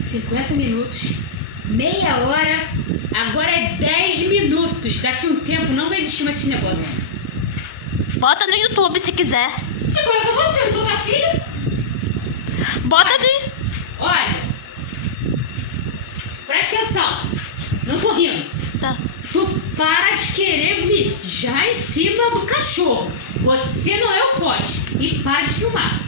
50 minutos, meia hora, agora é 10 minutos. Daqui a um tempo não vai existir mais esse negócio. Bota no YouTube se quiser. Agora com você, eu sou tua filha. Bota no... Olha, presta atenção, não tô rindo. Tá. Tu para de querer mijar em cima do cachorro. Você não é o poste. E para de filmar.